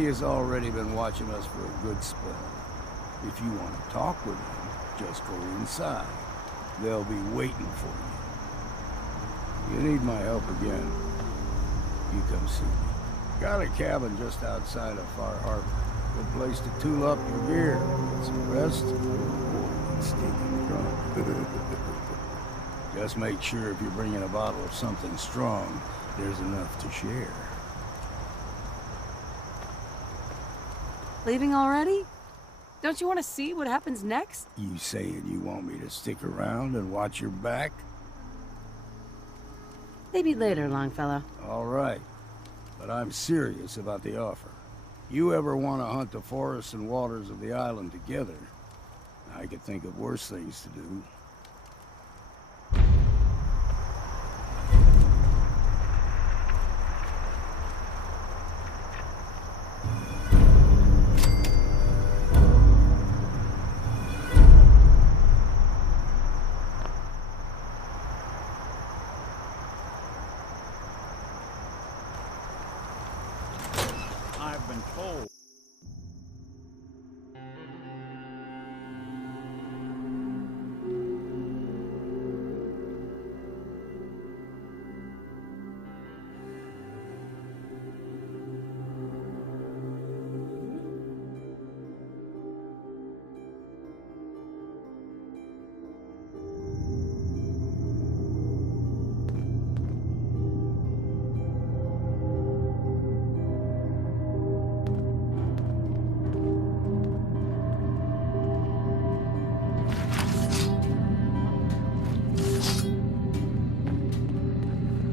Acadia's already been watching us for a good spell. If you want to talk with them, just go inside. They'll be waiting for you. You need my help again, you come see me. Got a cabin just outside of Far Harbor. Good place to tool up your gear, get some rest, and stinking drunk. Just make sure if you're bringing a bottle of something strong, there's enough to share. Leaving already? Don't you want to see what happens next? You saying you want me to stick around and watch your back? Maybe later, Longfellow. All right. But I'm serious about the offer. You ever want to hunt the forests and waters of the island together, I could think of worse things to do. I've been told.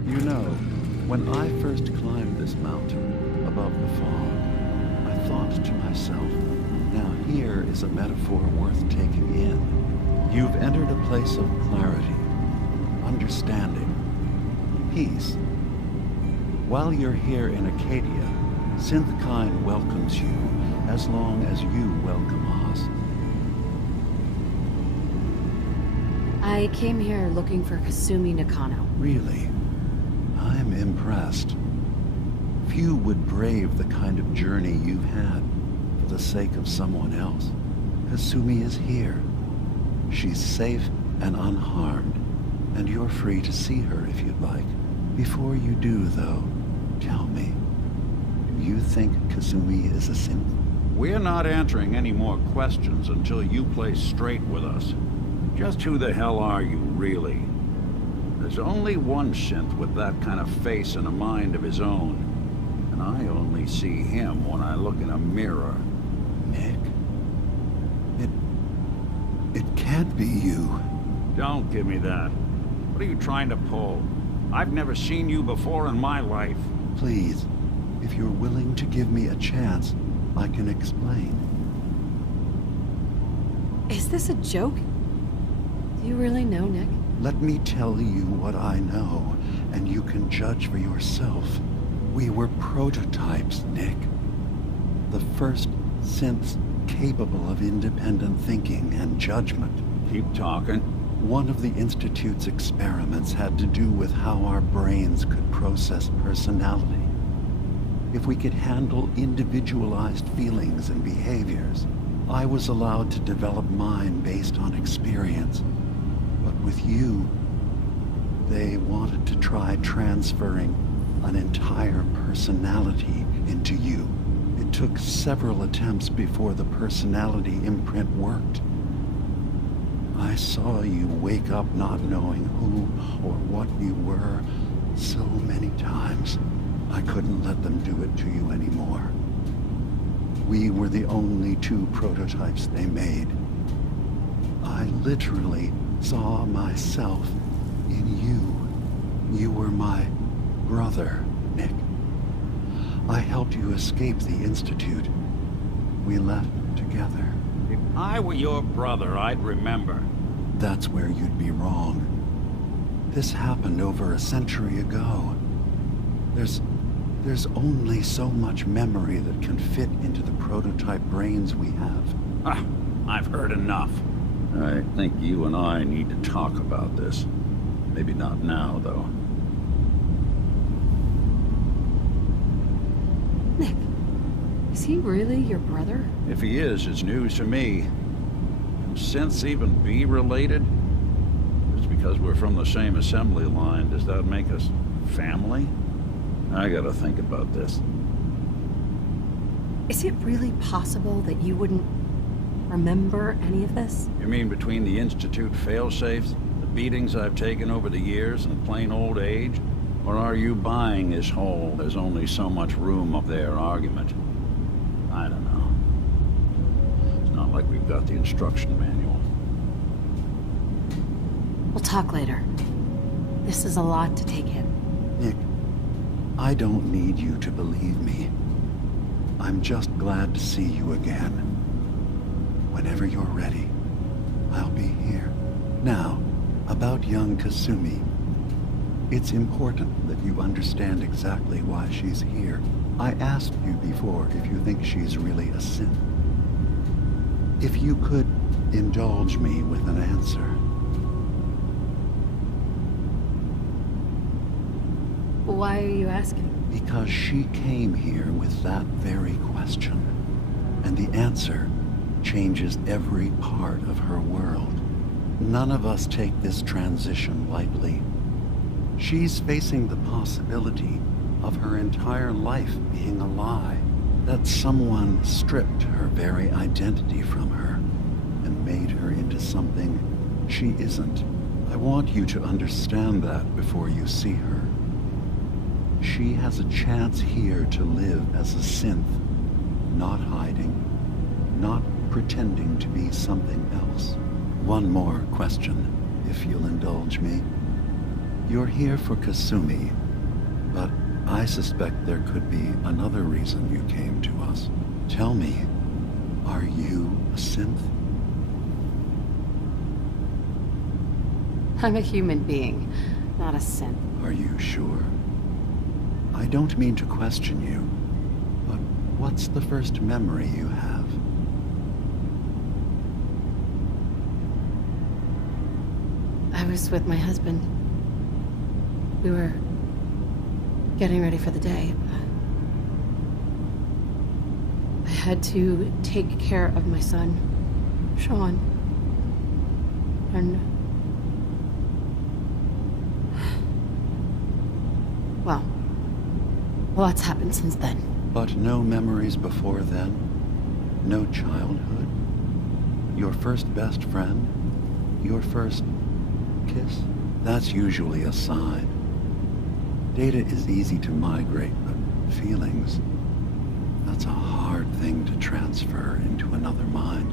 You know, when I first climbed this mountain above the fog, I thought to myself, now here is a metaphor worth taking in. You've entered a place of clarity, understanding, peace. While you're here in Acadia, Synthkind welcomes you as long as you welcome us. I came here looking for Kasumi Nakano. Really? I'm impressed. Few would brave the kind of journey you've had for the sake of someone else. Kasumi is here. She's safe and unharmed, and you're free to see her if you'd like. Before you do, though, tell me, do you think Kasumi is a synth? We're not answering any more questions until you play straight with us. Just who the hell are you, really? There's only one synth with that kind of face and a mind of his own. And I only see him when I look in a mirror. Nick? It can't be you. Don't give me that. What are you trying to pull? I've never seen you before in my life. Please, if you're willing to give me a chance, I can explain. Is this a joke? Do you really know, Nick? Let me tell you what I know, and you can judge for yourself. We were prototypes, Nick. The first synths capable of independent thinking and judgment. Keep talking. One of the Institute's experiments had to do with how our brains could process personality. If we could handle individualized feelings and behaviors, I was allowed to develop mine based on experience. But with you, they wanted to try transferring an entire personality into you. It took several attempts before the personality imprint worked. I saw you wake up not knowing who or what you were so many times. I couldn't let them do it to you anymore. We were the only two prototypes they made. I literally saw myself in you. You were my brother, Nick. I helped you escape the Institute. We left together. If I were your brother, I'd remember. That's where you'd be wrong. This happened over a century ago. There's only so much memory that can fit into the prototype brains we have. Ah, I've heard enough. I think you and I need to talk about this. Maybe not now, though. Nick, Is he really your brother? If he is, it's news to me. Can synths even be related? Just because we're from the same assembly line, does that make us family? I gotta think about this. Is it really possible that you wouldn't remember any of this? You mean between the Institute failsafes, the beatings I've taken over the years, and plain old age? Or are you buying this whole "there's only so much room up there" argument? I don't know. It's not like we've got the instruction manual. We'll talk later. This is a lot to take in. Nick, I don't need you to believe me. I'm just glad to see you again. Whenever you're ready, I'll be here. Now, about young Kasumi. It's important that you understand exactly why she's here. I asked you before if you think she's really a synth. If you could indulge me with an answer. Why are you asking? Because she came here with that very question. And the answer changes every part of her world. None of us take this transition lightly. She's facing the possibility of her entire life being a lie. That someone stripped her very identity from her and made her into something she isn't. I want you to understand that before you see her. She has a chance here to live as a synth, not hiding, not pretending to be something else. One more question, if you'll indulge me. You're here for Kasumi, but I suspect there could be another reason you came to us. Tell me, are you a synth? I'm a human being, not a synth. Are you sure? I don't mean to question you, but what's the first memory you have? I was with my husband. We were getting ready for the day. I had to take care of my son, Sean. And... well, lots happened since then. But no memories before then? No childhood? Your first best friend? Your first kiss? That's usually a sign. Data is easy to migrate, but feelings, that's a hard thing to transfer into another mind.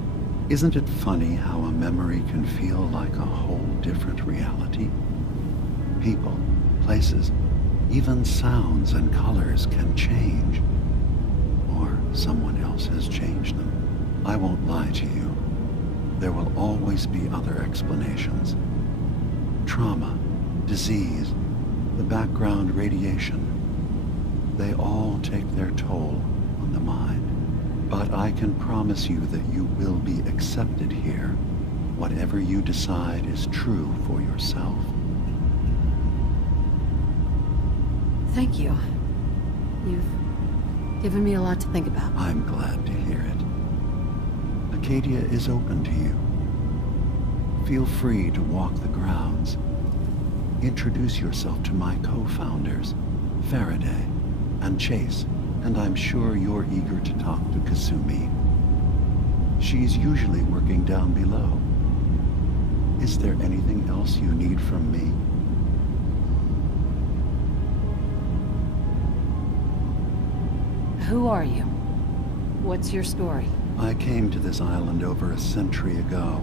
Isn't it funny how a memory can feel like a whole different reality? People, places, even sounds and colors can change. Or someone else has changed them. I won't lie to you. There will always be other explanations. Trauma, disease, the background radiation. They all take their toll on the mind. But I can promise you that you will be accepted here. Whatever you decide is true for yourself. Thank you. You've given me a lot to think about. I'm glad to hear it. Acadia is open to you. Feel free to walk the grounds. Introduce yourself to my co-founders, Faraday and Chase, and I'm sure you're eager to talk to Kasumi. She's usually working down below. Is there anything else you need from me? Who are you? What's your story? I came to this island over a century ago,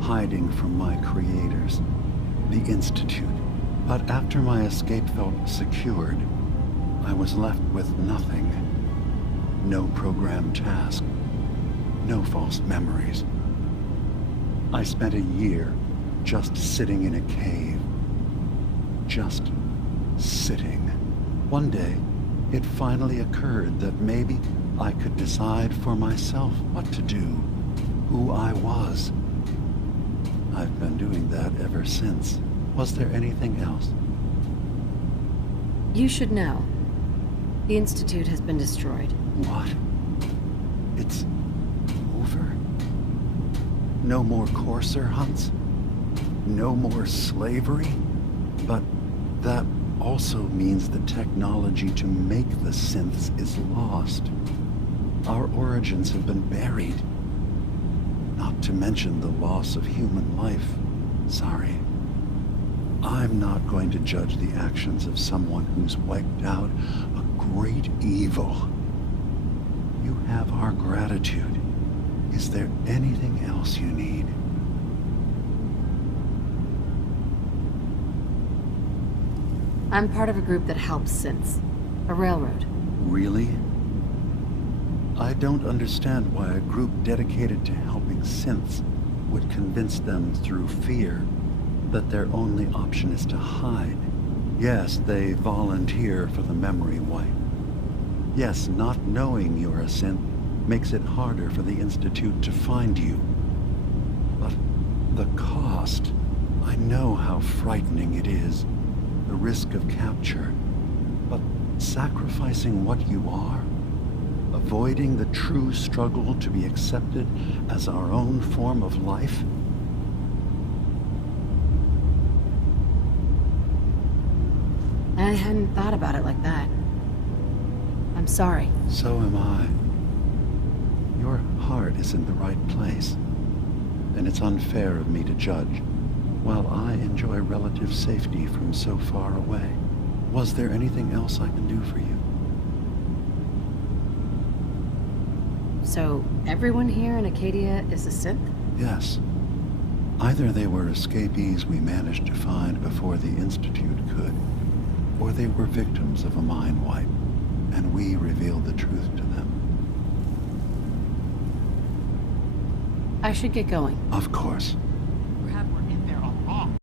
hiding from my creators, the Institute. But after my escape felt secured, I was left with nothing. No programmed task, no false memories. I spent a year just sitting in a cave. Just sitting. One day, it finally occurred that maybe I could decide for myself what to do, who I was. I've been doing that ever since. Was there anything else? You should know. The Institute has been destroyed. What? It's over? No more courser hunts? No more slavery? But that also means the technology to make the synths is lost. Our origins have been buried. Not to mention the loss of human life. Sorry. I'm not going to judge the actions of someone who's wiped out a great evil. You have our gratitude. Is there anything else you need? I'm part of a group that helps synths. A railroad. Really? I don't understand why a group dedicated to helping synths would convince them through fear that their only option is to hide. Yes, they volunteer for the memory wipe. Yes, not knowing you're a synth makes it harder for the Institute to find you. But the cost, I know how frightening it is. The risk of capture. But sacrificing what you are, avoiding the true struggle to be accepted as our own form of life? I hadn't thought about it like that. I'm sorry. So am I. Your heart is in the right place, and it's unfair of me to judge, while I enjoy relative safety from so far away. Was there anything else I can do for you? So, everyone here in Acadia is a synth? Yes. Either they were escapees we managed to find before the Institute could, or they were victims of a mind wipe, and we revealed the truth to them. I should get going. Of course.